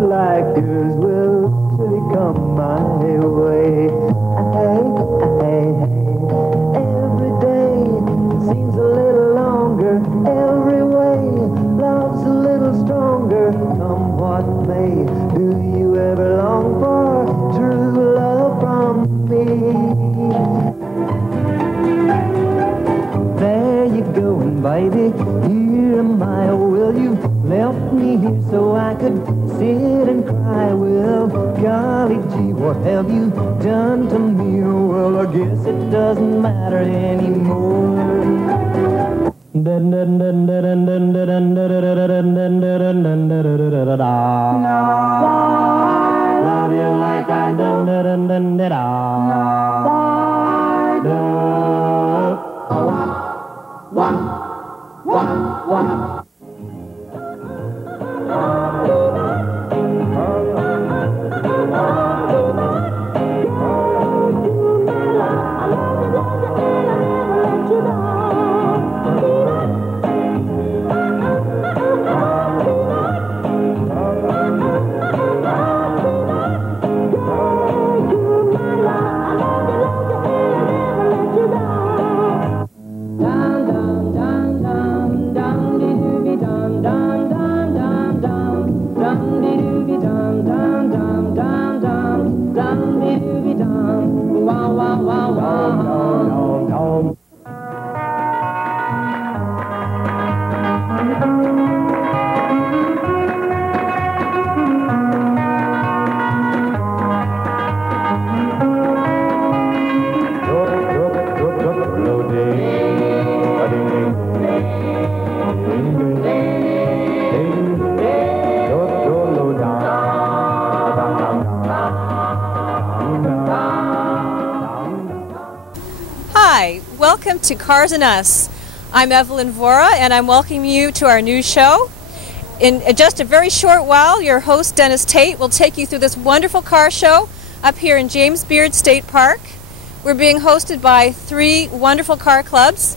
like yours will surely come my way. Hey, hey, hey. Every day seems a little longer. Every way love's a little stronger. Come what may, do you ever long for true love from me? There you go, baby, here am I. Oh, well, you left me here so I could sit and cry. Well, golly gee, what have you done to me? Oh, well, I guess it doesn't matter anymore. Love you like I do. Hi, welcome to Cars&US. I'm Evelyn Vora, and I'm welcoming you to our new show. In just a very short while, your host Dennis Tate will take you through this wonderful car show up here in James Beard State Park. We're being hosted by 3 wonderful car clubs,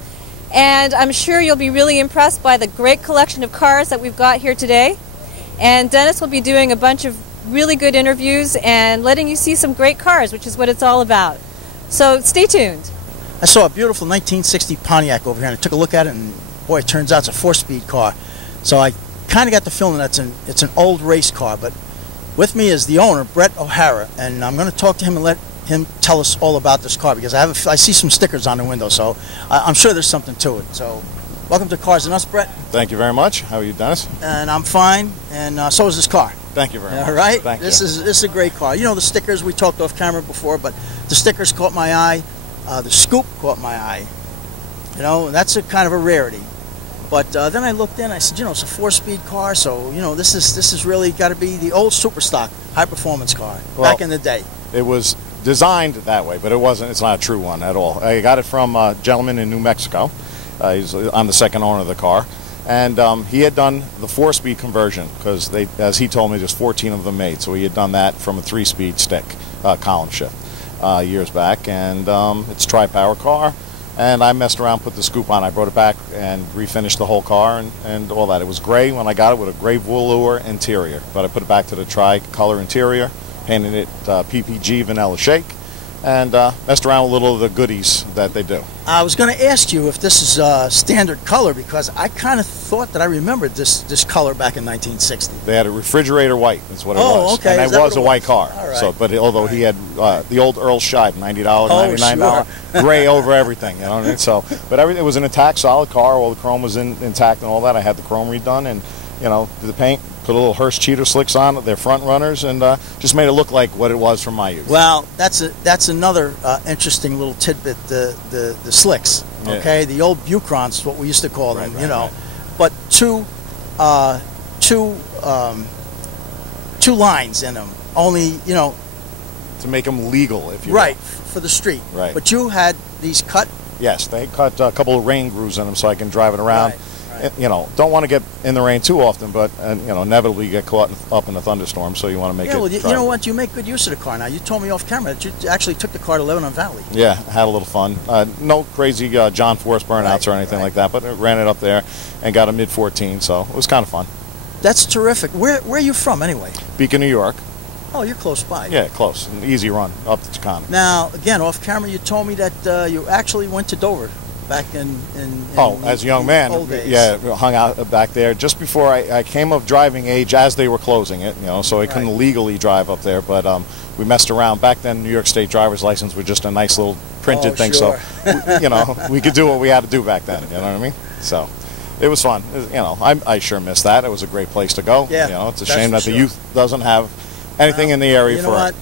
and I'm sure you'll be really impressed by the great collection of cars that we've got here today. And Dennis will be doing a bunch of really good interviews and letting you see some great cars, which is what it's all about. So stay tuned. I saw a beautiful 1960 Pontiac over here, and I took a look at it, and boy, it turns out it's a 4-speed car. So I kind of got the feeling that it's an old race car. But with me is the owner, BRET O'Hara, and I'm going to talk to him and let him tell us all about this car, because I see some stickers on the window, so I'm sure there's something to it. So welcome to Cars&US, BRET. Thank you very much. How are you, Dennis? And I'm fine, and so is this car. Thank you very much. All right? Thank you. This is a great car. You know, the stickers, we talked off camera before, but the stickers caught my eye. The scoop caught my eye. You know, that's a kind of a rarity. But then I looked in, I said, you know, it's a 4-speed car, so, you know, this is really got to be the old super stock high-performance car back in the day. It was designed that way, but it's not a true one at all. I got it from a gentleman in New Mexico. I'm the second owner of the car. And he had done the 4-speed conversion, because as he told me, there's 14 of them made. So he had done that from a 3-speed stick, column shift. Years back, and it's a tri-power car, and I messed around, put the scoop on. I brought it back and refinished the whole car and all that. It was gray when I got it, with a gray velour interior, but I put it back to the tri-color interior, painted it PPG vanilla shake, and messed around with a little of the goodies that they do. I was going to ask you if this is standard color, because I kind of thought that I remembered this color back in 1960. They had a refrigerator white. That's what it was. Oh, okay. And it was a white car. All right. So, but although he had the old Earl Scheib, $90, $99, sure. gray over everything. You know what I mean? So, but everything, it was an intact, solid car. All the chrome was intact and all that. I had the chrome redone, and you know, did the paint. Put a little Hearst cheater slicks on their front runners, and just made it look like what it was from my youth. Well, that's another interesting little tidbit. The slicks, okay, yeah. The old Bucrons, what we used to call them, you know, but two lines in them, only, you know, to make them legal, if you right will. For the street. Right. But you had these cut. Yes, they cut a couple of rain grooves in them so I can drive it around. Right. You know, don't want to get in the rain too often, but you know, inevitably you get caught up in a thunderstorm, so you want to make it. Well, you know what? You make good use of the car now. You told me off camera that you actually took the car to Lebanon Valley. Yeah, had a little fun. No crazy John Force burnouts or anything like that, but I ran it up there and got a mid-14, so it was kind of fun. That's terrific. Where are you from anyway? Beacon, New York. Oh, you're close by. Yeah, close. An easy run up to TACONIC. Now, again, off camera, you told me that you actually went to Dover back in as a young man, old days. yeah, hung out back there just before I came of driving age as they were closing it, so I couldn't legally drive up there, but we messed around. Back then, New York State driver's license was just a nice little printed thing, sure. so, we could do what we had to do back then, you know what I mean? So, it was fun. I sure miss that. It was a great place to go. Yeah, it's a shame that the youth doesn't have anything in the area for it.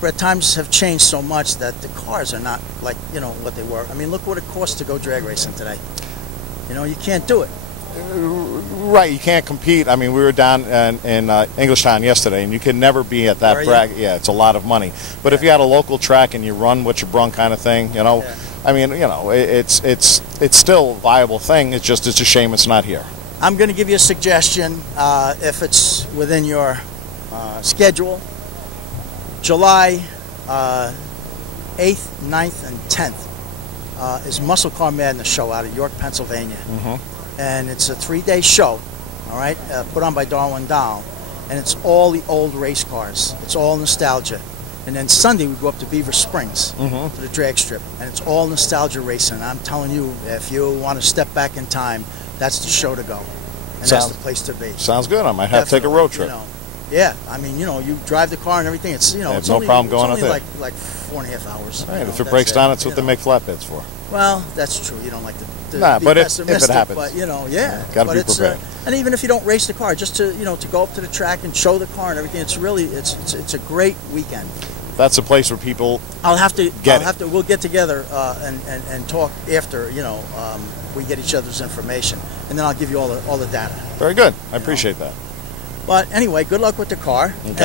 Brett, times have changed so much that the cars are not like, what they were. I mean, look what it costs to go drag racing today. You can't do it. Right, you can't compete. I mean, we were down in Englishtown yesterday, and you can never be at that bracket. Yeah, it's a lot of money. But if you had a local track and you run what you brung kind of thing, I mean, it's still a viable thing. It's just it's a shame it's not here. I'm going to give you a suggestion if it's within your schedule. July 8th, 9th, and 10th is Muscle Car Madness show out of York, Pennsylvania. And it's a 3-day show, all right, put on by Darwin Dow. And it's all the old race cars. It's all nostalgia. And then Sunday we go up to Beaver Springs to the drag strip. And it's all nostalgia racing. I'm telling you, if you want to step back in time, that's the show to go. And that's the place to be. Sounds good. I might have to take a road trip. Yeah, I mean, you drive the car and everything. It's it's no only, problem going up there. like 4.5 hours. Right, if it breaks down, it's what they make flatbeds for. Well, that's true. You don't like to be but if pessimistic, it happens, but gotta be prepared. And even if you don't race the car, just to to go up to the track and show the car and everything, it's really it's a great weekend. That's a place where people. We'll get together and talk after we get each other's information, and then I'll give you all the data. Very good. I appreciate that. But anyway, good luck with the car, and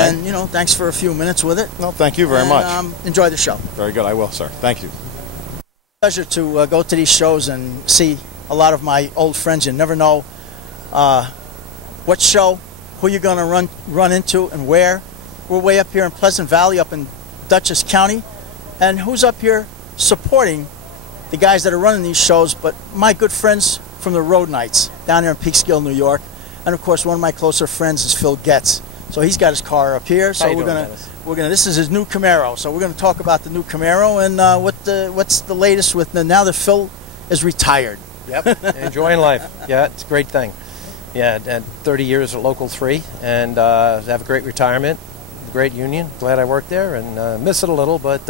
thanks for a few minutes with it. No, thank you very much. Enjoy the show. Very good. I will, sir. Thank you. Pleasure to go to these shows and see a lot of my old friends. You never know what show, who you're going to run into, and where. We're way up here in Pleasant Valley, up in Dutchess County, and who's up here supporting the guys that are running these shows? But my good friends from the Road Nights down there in Peekskill, New York. And of course, one of my closer friends is Phil GETZ. So he's got his car up here. So this is his new Camaro. So we're gonna talk about the new Camaro and what's the latest with now that Phil is retired. Yep, enjoying life. Yeah, it's a great thing. Yeah, and 30 years at Local 3, and have a great retirement, great union. Glad I worked there, and miss it a little, but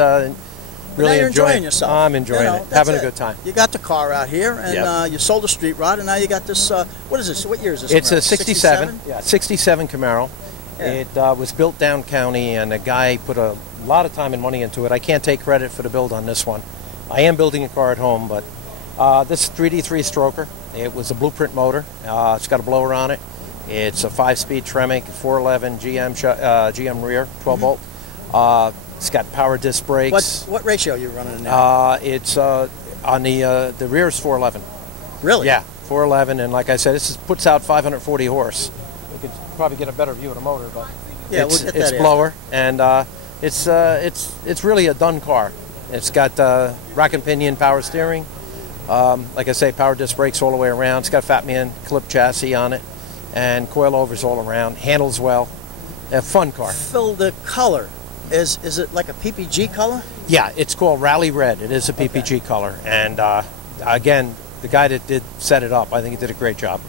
really enjoying yourself. I'm enjoying it, having a good time. You got the car out here, and you sold a street rod, and now you got this. What is this? What year is this? It's Camaro? a 67. Yeah, 67 Camaro. Yeah. It was built down county, and a guy put a lot of time and money into it. I can't take credit for the build on this one. I am building a car at home, but this 3D3 stroker. It was a blueprint motor. It's got a blower on it. It's a 5-speed Tremec, 411 GM rear, 12 volt. It's got power disc brakes. What ratio are you running now? It's on the rear is 411. Really? Yeah, 411, and like I said, this puts out 540 horse. You could probably get a better view of the motor, but yeah, it's blower, and it's really a done car. It's got rack and pinion power steering. Like I say, power disc brakes all the way around. It's got Fat Man clip chassis on it, and coilovers all around. Handles well. A fun car. Phil, the color. Is it like a PPG color? Yeah, it's called Rally Red. It is a PPG color. And again, the guy that did set it up, I think he did a great job.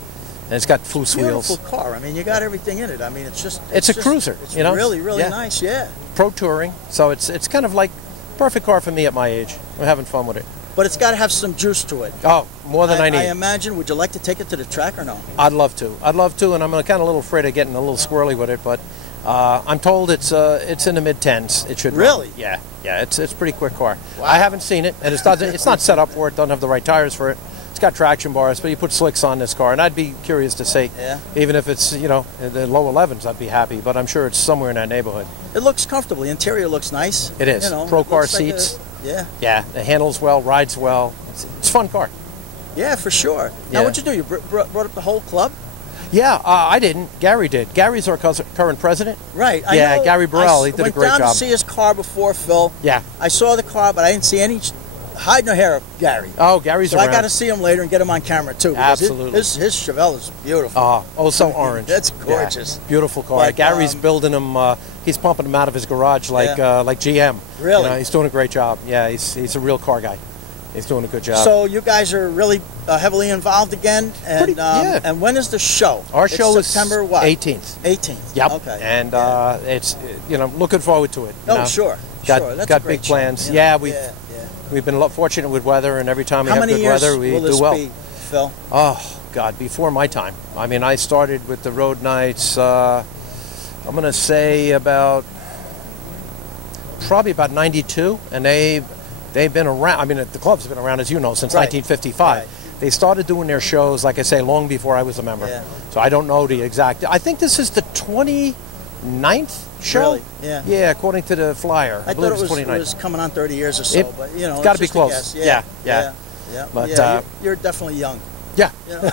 And it's got Flus wheels. Beautiful car. I mean, you got everything in it. I mean, it's a cruiser. It's really nice. Yeah. Pro touring. So it's kind of like perfect car for me at my age. I'm having fun with it. But it's got to have some juice to it. Oh, more than I need. I imagine. Would you like to take it to the track or no? I'd love to, and I'm kind of a little afraid of getting a little squirrely with it, but. I'm told it's in the mid-10s. It should really, run. Yeah. It's a pretty quick car. Wow. I haven't seen it, and it's not set up for it. Doesn't have the right tires for it. It's got traction bars, but you put slicks on this car, and I'd be curious to see. Yeah. Even if it's in the low 11s, I'd be happy. But I'm sure it's somewhere in that neighborhood. It looks comfortable. The interior looks nice. It is. Pro car seats. Yeah. Yeah. It handles well, rides well. It's a fun car. Yeah, for sure. Now, what'd you do? You brought up the whole club? Yeah, I didn't. Gary did. Gary's our current president. Right. I know, Gary Burrell. He did a great job. I went down to see his car before, Phil. Yeah. I saw the car, but I didn't see any hide no hair of Gary. Oh, Gary's so around. I got to see him later and get him on camera too. Because Absolutely. His Chevelle is beautiful. Oh, so orange. That's gorgeous. Yeah, beautiful car. But, Gary's building them. He's pumping them out of his garage like GM. Really? You know, he's doing a great job. Yeah, he's a real car guy. He's doing a good job. So you guys are really heavily involved again, and yeah. And when is the show? Our show is September what? 18th. 18th. Yep. Okay. And it's looking forward to it. Oh, sure. Got That's a great big show, plans. you know? Yeah, we've been fortunate with weather, and every time we have good years weather, we will do this well. Be, Phil? Oh God, before my time. I mean, I started with the road nights. I'm going to say probably about 92, and they've been around. I mean, the club's been around, as you know, since 1955. Right. They started doing their shows, like I say, long before I was a member. Yeah. So I don't know the exact. I think this is the 29th show. Really? Yeah. Yeah, according to the flyer. I believe thought it 29th. was coming on 30 years or so, but you know, it's got to be just a close. guess. Yeah. But you're definitely young. Yeah. You know?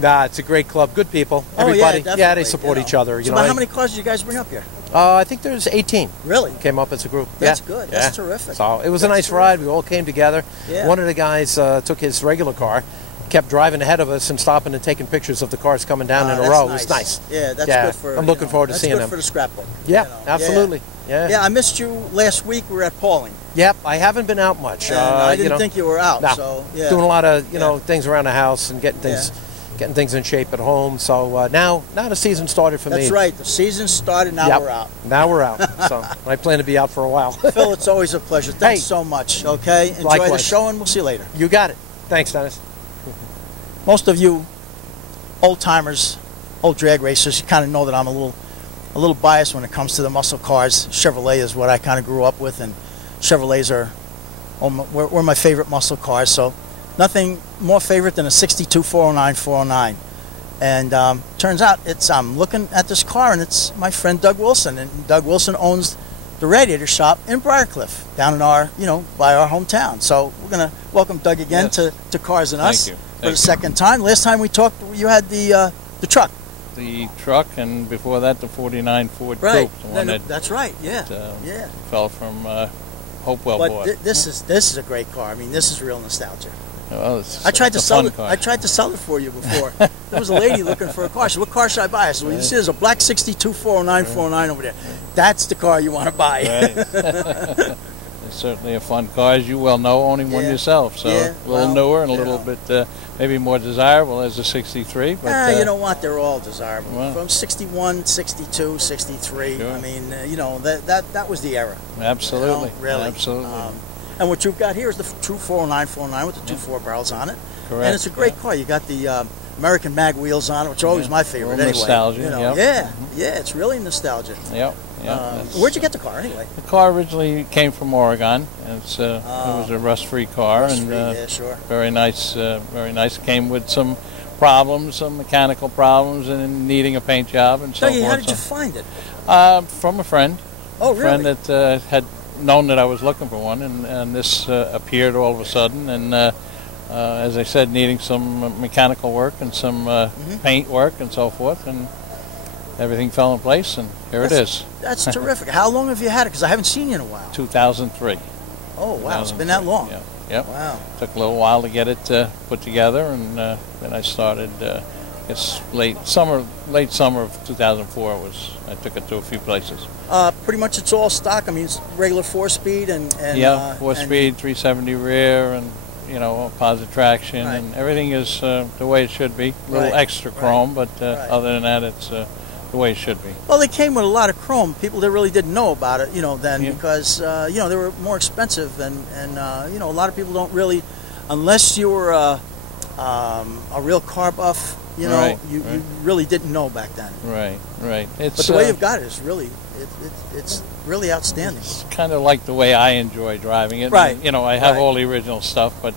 Nah, it's a great club. Good people. Oh, Everybody. yeah, Yeah, they definitely, support you know. each other. So about how many cars did you guys bring up here? I think there's 18. Really? Came up as a group. That's yeah. good. Yeah. That's terrific. So it was a nice ride. We all came together. Yeah. One of the guys took his regular car, kept driving ahead of us and stopping and taking pictures of the cars coming down in a row. It was nice. Yeah, that's good for. I'm looking forward to seeing them. That's good for the scrapbook. Yeah, you know. absolutely. Yeah. Yeah, I missed you last week. We were at Pauling. Yep, I haven't been out much. And I didn't think you were out. No. So yeah. Doing a lot of things around the house and getting things in shape at home. So now the season started for me. That's right. The season started. Now we're out. Now we're out. So I plan to be out for a while. Phil, it's always a pleasure. Thanks so much. Okay, enjoy the likewise. show, and we'll see you later. You got it. Thanks, Dennis. Most of you old timers, old drag racers, you kind of know that I'm a little biased when it comes to the muscle cars. Chevrolet is what I kind of grew up with, and Chevrolets were my favorite muscle cars. So nothing more favorite than a 62 409. And turns out I'm looking at this car, and it's my friend Doug Wilson, and Doug Wilson owns the radiator shop in Briarcliff, down in our, by our hometown. So we're gonna welcome Doug again to Cars and Us for the second time. Last time we talked, you had the truck. The truck, and before that, the 49 Ford Right. Coupe. The one That's right. Yeah. that fell from Hopewell But bought. this is a great car. I mean, this is real nostalgia. Well, it's I tried to a sell fun it. car. I tried to sell it for you before. There was a lady looking for a car. She said, "What car should I buy?" I said, "Well, you see, there's a black 62 409 over there. That's the car you want to buy." Right. It's certainly a fun car, as you well know, owning one yourself. So a little newer and a little bit maybe more desirable as a 63. But you know what? They're all desirable. Well, from 61, 62, 63. Sure. I mean, that was the era. Absolutely. Really. Absolutely. And what you've got here is the true 409 with the two 4 barrels on it. Correct. And it's a great car. You got the American mag wheels on it, which are always my favorite anyway. Nostalgia. Yeah, it's really nostalgia. Yep. Where'd you get the car anyway? The car originally came from Oregon. It was a rust-free car, yeah, sure. Very nice. Very nice. Came with some problems, some mechanical problems, and needing a paint job and so forth. How did you find it? From a friend. Oh, really? A friend that had known that I was looking for one, and this appeared all of a sudden, and as I said, needing some mechanical work and some paint work and so forth, and everything fell in place, and here it is. That's terrific. How long have you had it? Because I haven't seen you in a while. 2003. Oh, wow. It's been that long. Yeah. Yep. Wow. Took a little while to get it put together, and then I started. Late summer of 2004 I took it to a few places. Pretty much it's all stock. I mean, it's regular 4-speed and 4-speed, 370 rear, and positive traction, and everything is the way it should be. A little extra chrome, but other than that, it's the way it should be. Well, they came with a lot of chrome. People that really didn't know about it, then because they were more expensive, and a lot of people don't really, unless you were a real car buff. You really didn't know back then. Right. But the way you've got it is really, it's really outstanding. It's kind of like the way I enjoy driving it. Right. And, I have all the original stuff, but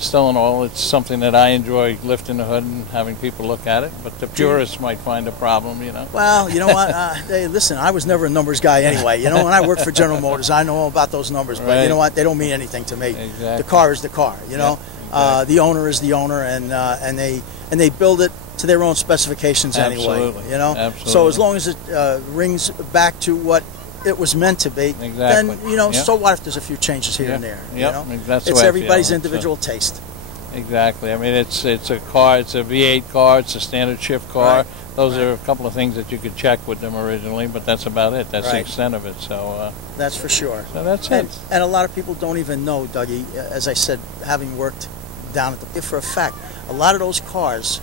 still in all, it's something that I enjoy, lifting the hood and having people look at it. But the purists might find a problem, Well, you know what? Hey, listen, I was never a numbers guy anyway. When I worked for General Motors, I know all about those numbers. But you know what? They don't mean anything to me. Exactly. The car is the car, The owner is the owner, and they build it to their own specifications anyway. Absolutely. So as long as it rings back to what it was meant to be, Exactly. then, you know, Yep. so what if there's a few changes here and there? Yep. You know? That's the It's way I everybody's feel. individual taste. Exactly. I mean, it's a car. It's a V8 car. It's a standard shift car. Right. Those are a couple of things that you could check with them originally, but that's about it. That's the Right. extent of it. So That's for sure. that's And, it. and a lot of people don't even know, Dougie, as I said, having worked down at the, for a fact, a lot of those cars,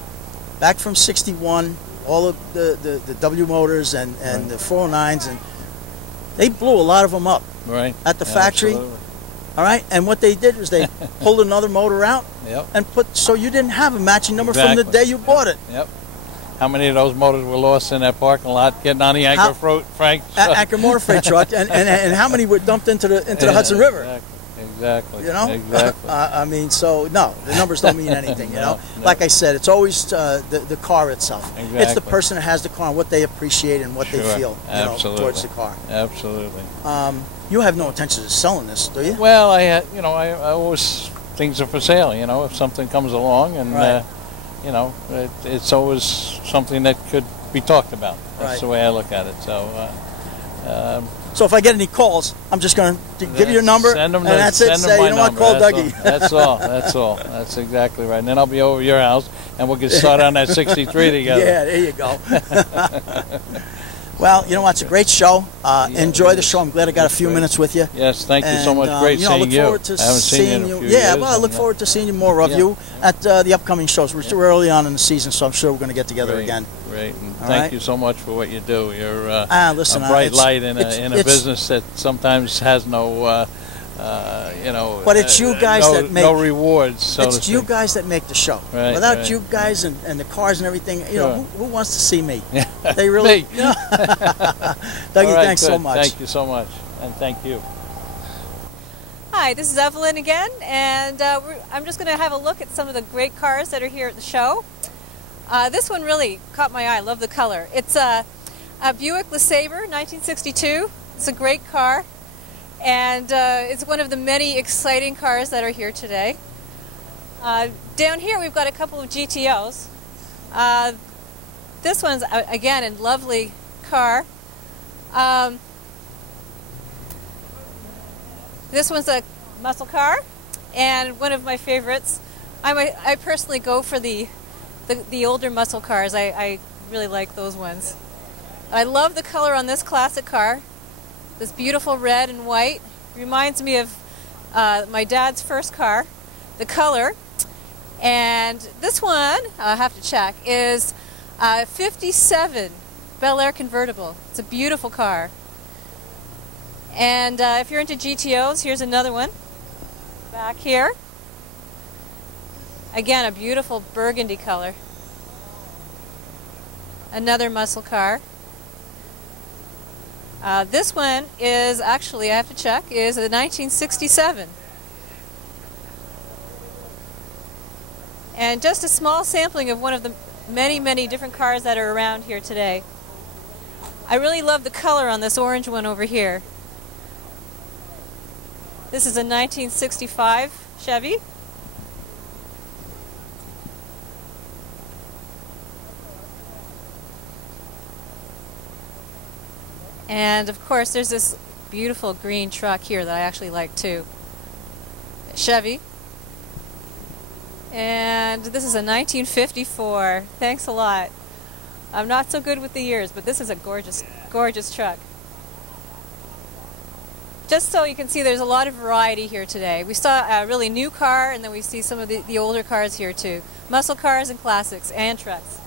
back from 61, all of the W motors and Right. the 409s, and they blew a lot of them up Right. at the factory. Absolutely. All right, and what they did was they pulled another motor out Yep. and put, so you didn't have a matching number from the Exactly. day you bought it. Yep. How many of those motors were lost in that parking lot getting on the Anchor Frank? Anchor motor freight truck, and how many were dumped into the Hudson River? Exactly. You know, Exactly. I mean, so no, the numbers don't mean anything. You know, No. like I said, it's always the car itself. It's the Exactly. person that has the car and what they appreciate and what they Sure. feel, Absolutely. towards the car. Absolutely. You have no intention of selling this, do you? Well, I always, things are for sale. You know, if something comes along, and Right. it's always something that could be talked about. That's Right. the way I look at it. So. So if I get any calls, I'm just going to give you your number, Send them and that's it. Say, you know what, call Dougie. That's all. That's all. That's exactly right. And then I'll be over your house, and we'll get started on that 63 together. Yeah, there you go. Well, you know what? It's a great show. Enjoy the show. I'm glad I got a few minutes with you. Yes, thank you so much. And, Great you know, seeing look you. forward to I haven't seen you in a seeing few Yeah, years, well, I and, look forward to seeing you more of Yeah. you at the upcoming shows. We're still early on in the season, so I'm sure we're going to get together Great, again. Great, and All thank right. you so much for what you do. You're Listen, a bright it's- light in it's- a it's- business that sometimes has no, But it's you guys that make- no rewards. So It's to you speak. guys that make the show. Right, Without right. you guys and the cars and everything, you know, Sure. who wants to see me? They really. Me. Yeah. Dougie, All right, thanks so good. much. Thank you so much, and thank you. Hi, this is Evelyn again, and I'm just going to have a look at some of the great cars that are here at the show. This one really caught my eye. I love the color. It's a Buick LeSabre 1962. It's a great car, and it's one of the many exciting cars that are here today. Down here we've got a couple of GTOs. This one's, again, a lovely car. This one's a muscle car, and one of my favorites. I personally go for the older muscle cars. I really like those ones. I love the color on this classic car. This beautiful red and white reminds me of my dad's first car. The color, and this one I'll have to check is 57 Bel Air convertible. It's a beautiful car. And if you're into GTOs, here's another one back here. Again, a beautiful burgundy color. Another muscle car. This one is actually, I have to check, is a 1967. And just a small sampling of one of the many, many different cars that are around here today. I really love the color on this orange one over here. This is a 1965 Chevy. And of course there's this beautiful green truck here that I actually like too. Chevy. And this is a 1954. Thanks a lot. I'm not so good with the years, but this is a gorgeous, gorgeous truck. Just so you can see, there's a lot of variety here today. We saw a really new car, and then we see some of the older cars here too. Muscle cars and classics and trucks.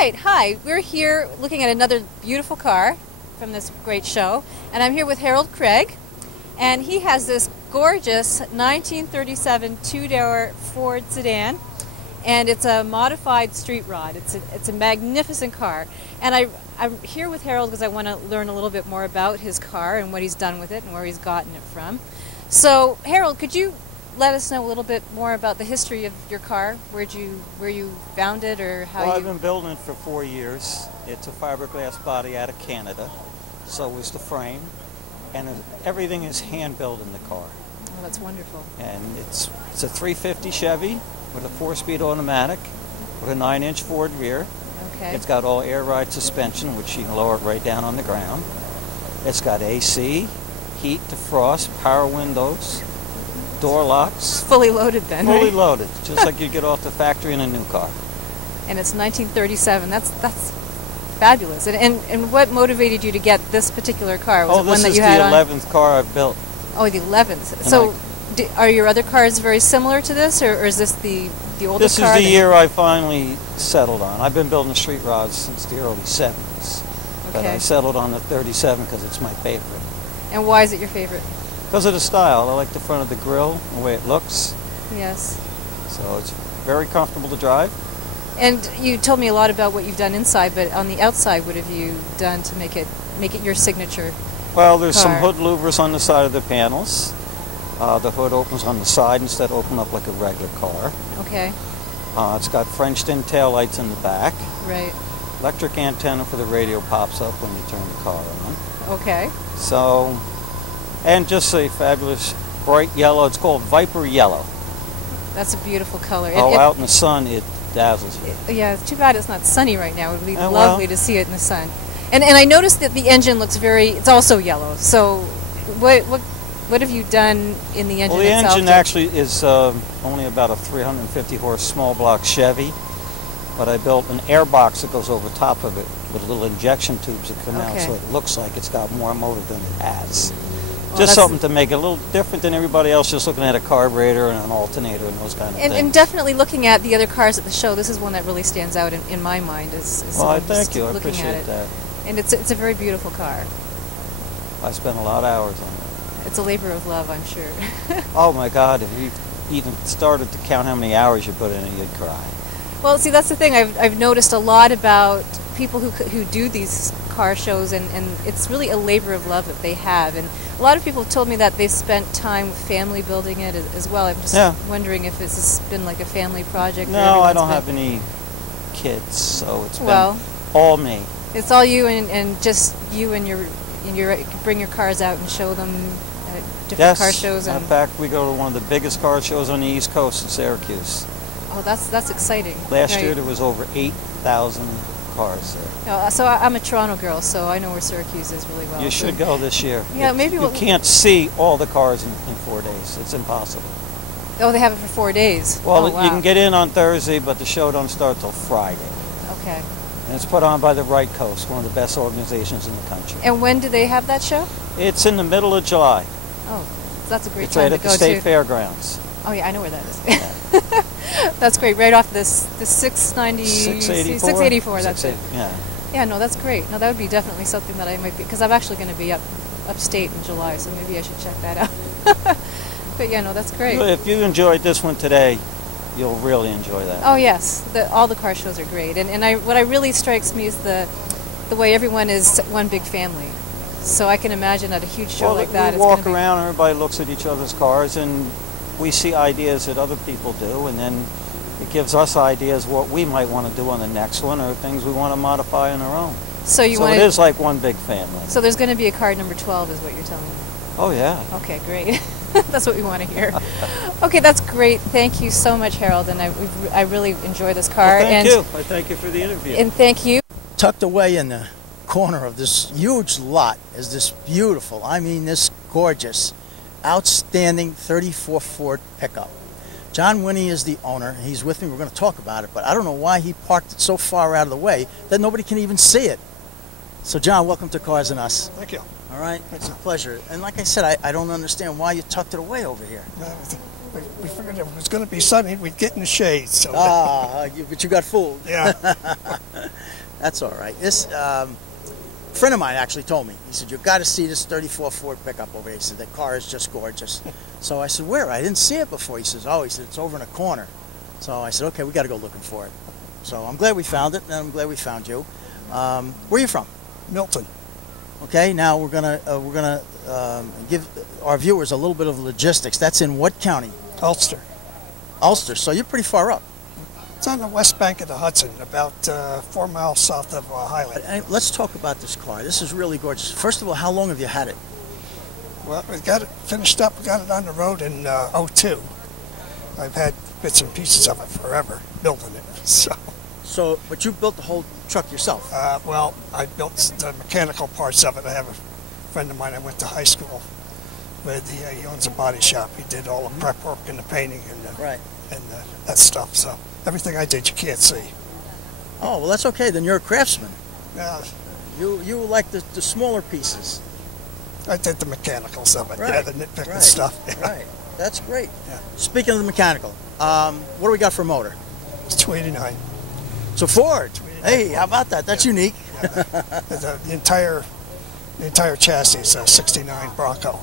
Right, hi, we're here looking at another beautiful car from this great show, and I'm here with Harold Craig, and he has this gorgeous 1937 two-door Ford sedan, and it's a modified street rod. It's a magnificent car, and I'm here with Harold because I want to learn a little bit more about his car and what he's done with it and where he's gotten it from. So, Harold, could you let us know a little bit more about the history of your car, where you found it, or how Well, I've been building it for 4 years. It's a fiberglass body out of Canada. So is the frame, and everything is hand built in the car. Oh, that's wonderful. And it's a 350 Chevy with a 4-speed automatic with a 9-inch Ford rear. Okay. It's got all air ride suspension, which you can lower it right down on the ground. It's got AC, heat, defrost, power windows, door locks. Fully loaded then, Fully right? loaded, just like you get off the factory in a new car. And it's 1937. That's fabulous. And what motivated you to get this particular car? Was it one this that is you the had on? 11th car I've built. Oh, the 11th. So, are your other cars very similar to this, or is this the oldest This car? is the year I finally settled on. I've been building street rods since the early 70s. But I settled on the 37 because it's my favorite. And why is it your favorite? Because of the style. I like the front of the grille, the way it looks. Yes. So it's very comfortable to drive. And you told me a lot about what you've done inside, but on the outside, what have you done to make it your signature? Well, there's some car? hood louvers on the side of the panels. The hood opens on the side instead of opening up like a regular car. Okay. It's got French-in taillights in the back. Right. Electric antenna for the radio pops up when you turn the car on. Okay. So, and just a fabulous bright yellow. It's called Viper Yellow. That's a beautiful color. Out in the sun, it dazzles you. Yeah, it's too bad it's not sunny right now. It would be well. lovely to see it in the sun. And I noticed that the engine looks it's also yellow. So what have you done in the engine itself? Well, the engine actually is only about a 350 horse small block Chevy, but I built an air box that goes over top of it with little injection tubes that come out, so it looks like it's got more motor than it has. Well, just something to make it a little different than everybody else, just looking at a carburetor and an alternator and those kind of things. And definitely looking at the other cars at the show, this is one that really stands out in my mind. Well, I thank you. I appreciate that. And it's a very beautiful car. I spent a lot of hours on it. It's a labor of love, I'm sure. Oh my God, if you even started to count how many hours you put in it, you'd cry. Well, see, that's the thing. I've noticed a lot about people who do these car shows, and it's really a labor of love that they have. And a lot of people have told me that they've spent time with family building it as well. I'm just wondering if this has been like a family project. No, I don't have any kids, so it's been all me. It's all you and just you and you bring your cars out and show them at different car shows. In fact, we go to one of the biggest car shows on the East Coast in Syracuse. Oh, that's exciting. Last year there was over 8,000 cars there. So I'm a Toronto girl, so I know where Syracuse is really well. You should go this year. Yeah, maybe you can't see all the cars in 4 days. It's impossible. Oh, they have it for 4 days. Well, you can get in on Thursday, but the show don't start till Friday. Okay. And it's put on by the Right Coast, one of the best organizations in the country. And when do they have that show? It's in the middle of July. Oh, that's a great it's time right to go to. It's right at the State Fairgrounds. Oh yeah, I know where that is. Yeah. That's great. Right off the 684. That's it. Yeah. Yeah, no, that's great. No, that would be definitely something that I might be, because I'm actually going to be upstate in July, so maybe I should check that out. But yeah, no, that's great. But if you enjoyed this one today, you'll really enjoy that. Oh yes, all the car shows are great, and what really strikes me is the way everyone is one big family. So I can imagine at a huge show like that, we walk around, everybody looks at each other's cars, and we see ideas that other people do, and then it gives us ideas what we might want to do on the next one, or things we want to modify on our own. So it is like one big family. So there's going to be a car number 12, is what you're telling me. Oh yeah. Okay, great. That's what we want to hear. Okay, that's great. Thank you so much, Harold, and I really enjoy this car. Well, thank you. I thank you for the interview. And thank you. Tucked away in the corner of this huge lot is this beautiful, I mean this gorgeous, outstanding 34 Ford pickup. John Winnie is the owner. He's with me. We're going to talk about it, but I don't know why he parked it so far out of the way that nobody can even see it. So John, welcome to Cars&US. Thank you. All right, it's a pleasure. And like I said, I don't understand why you tucked it away over here. We figured if it was going to be sunny, we'd get in the shade. So. But you got fooled. Yeah. That's all right. This friend of mine actually told me. He said, you've got to see this 34 Ford pickup over here. He said, the car is just gorgeous. So I said, where? I didn't see it before. He says, he said, it's over in a corner. So I said, okay, we got to go looking for it. So I'm glad we found it, and I'm glad we found you. Where are you from? Milton. Okay, now we're gonna give our viewers a little bit of logistics. That's in what county? Ulster. Ulster. So you're pretty far up. It's on the west bank of the Hudson, about 4 miles south of Highland. Let's talk about this car. This is really gorgeous. First of all, how long have you had it? Well, we got it finished up. We got it on the road in '02. I've had bits and pieces of it forever, building it. But you built the whole truck yourself? Uh, Well, I built the mechanical parts of it. I have friend of mine I went to high school with. He owns a body shop. He did all the prep work and the painting and that stuff. So everything I did you can't see. Oh, well, that's okay. Then you're a craftsman. Yeah. You like the smaller pieces. I did the mechanicals of it, Right. the nitpicking stuff. Right. That's great. Yeah. Speaking of the mechanical, what do we got for a motor? It's 289. So Ford. 289 Hey, Ford. how about that? That's unique. Yeah, the entire chassis is a 69 Bronco.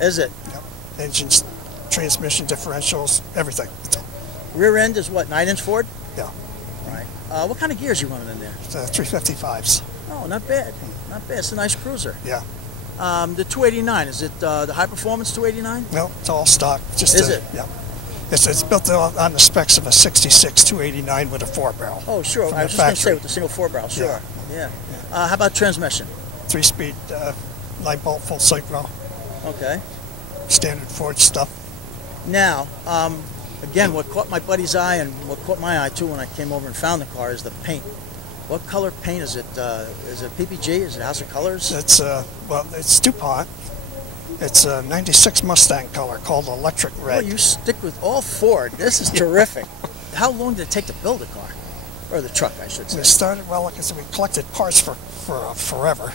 Is it? Yep. Engines, transmission, differentials, everything. Rear end is what, 9-inch Ford? Yeah. Right. What kind of gears you running in there? It's 355s. Oh, not bad. Not bad. It's a nice cruiser. Yeah. The 289, is it the high performance 289? No, it's all stock. Just Is it? Yeah. It's built on the specs of a 66 289 with a 4-barrel. Oh, sure. From I the was just going to say factory. with the single 4-barrel. Sure. Yeah. Yeah. How about transmission? 3-speed, 9-bolt, full synchro, Okay. standard Ford stuff. Now, again, what caught my buddy's eye and what caught my eye too when I came over and found the car is the paint. What color paint is it? Is it PPG? Is it House of Colors? It's it's DuPont. It's a 96 Mustang color called Electric Well, Red. you stick with all Ford. This is terrific. How long did it take to build a car? Or the truck, I should say. We started, well, like I said, we collected parts for forever.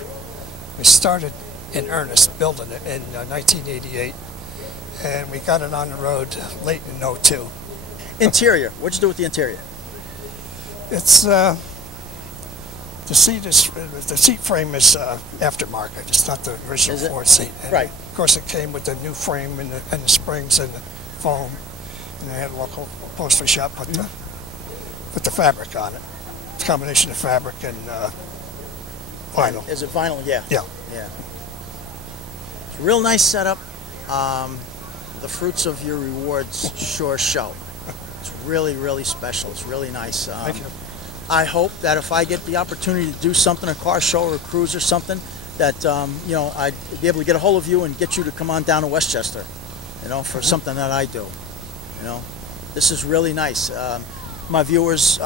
We started in earnest building it in 1988, and we got it on the road late in '02. Interior. What'd you do with the interior? It's the seat frame is aftermarket. It's not the original Is it? Ford seat. And Right. Of course, it came with the new frame and the springs and the foam, and they had a local upholstery shop put the fabric on it. It's a combination of fabric and vinyl. Is it vinyl? Yeah. Yeah. Yeah. It's a real nice setup. The fruits of your rewards sure show. It's really, really special. It's really nice. Thank you. I hope that if I get the opportunity to do something, a car show or a cruise or something, that you know, I'd be able to get a hold of you and get you to come on down to Westchester, you know, for something that I do. You know, this is really nice. My viewers,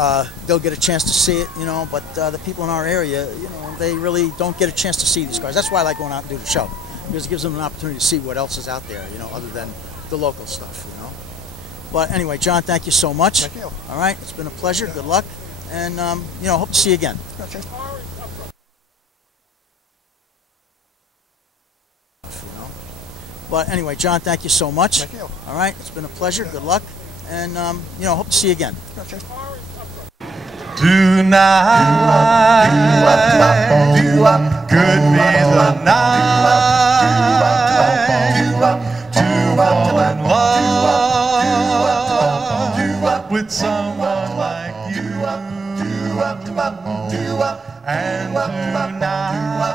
they'll get a chance to see it, you know, but the people in our area, you know, they really don't get a chance to see these cars. That's why I like going out and do the show, because it gives them an opportunity to see what else is out there, you know, other than the local stuff, you know. But anyway, John, thank you so much. Thank you. All right, it's been a pleasure. Good luck. And, you know, hope to see you again. Okay. You know? But anyway, John, thank you so much. Thank you. All right, it's been a pleasure. Good luck. And, you know, hope to see you again. Okay. Tonight could be the night to fall in love with someone like you. And tonight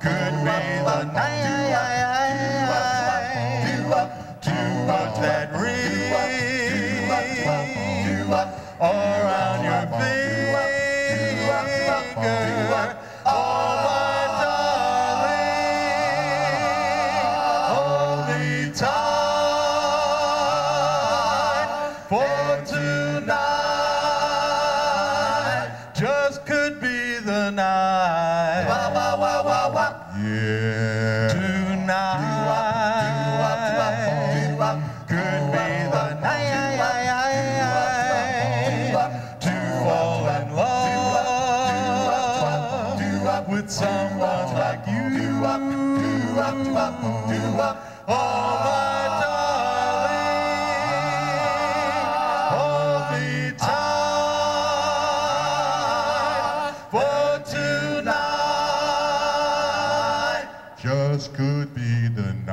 could be the night to put that ring around your finger. Oh, my darling, hold me tight, for tonight just could be the night. Yeah. Tonight could be the night to fall in love with someone like you. Oh, my darling, hold me tight, for tonight just could be the night.